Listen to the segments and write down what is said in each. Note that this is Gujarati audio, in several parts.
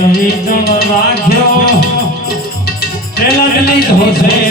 વિતળ રાખ્યો પેલા લીધો છે.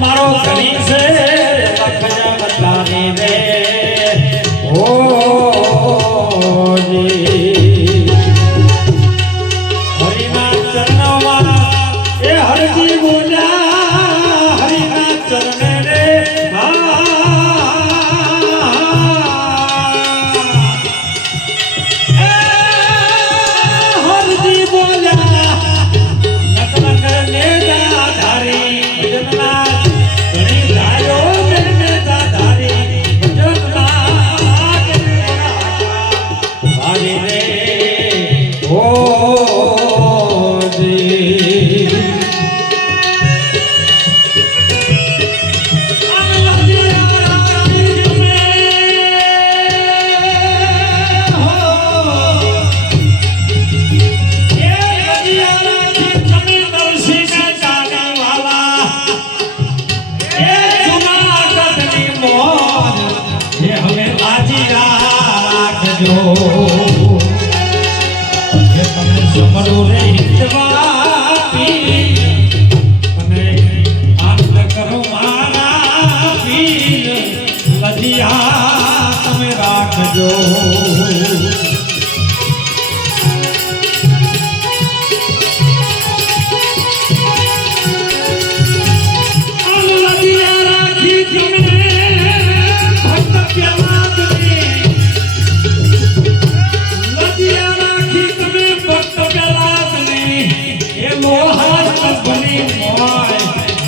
મારો કરી છે રે આવજો જે તમે સમરો રે હિતવાપી અને આનંદ કરો મારા પીર કદી આ તમે રાખજો.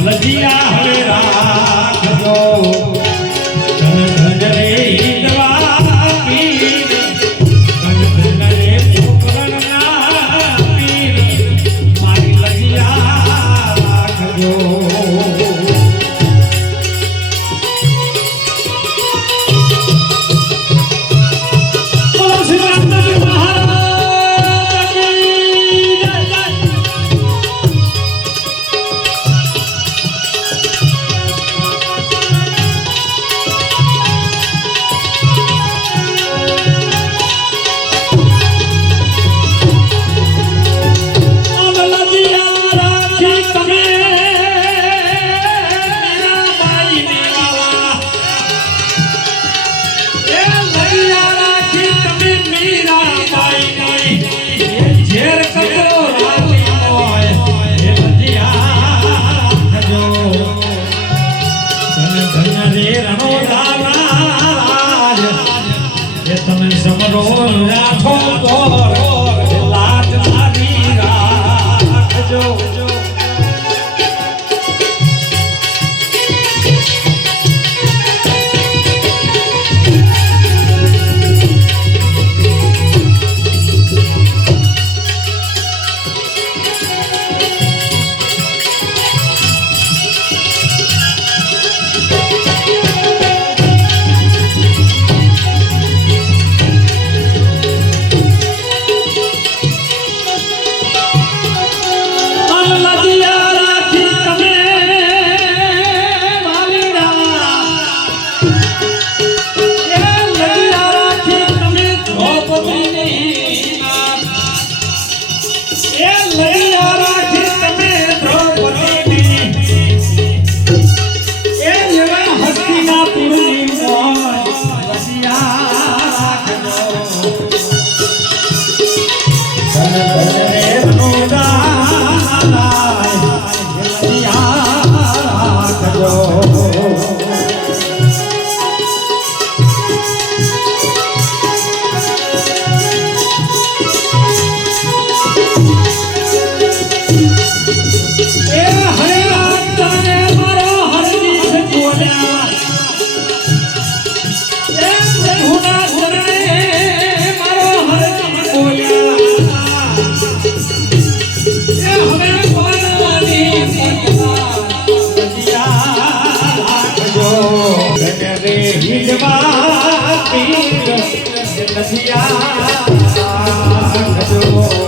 લજિયા હવે રાખજો પુરાણા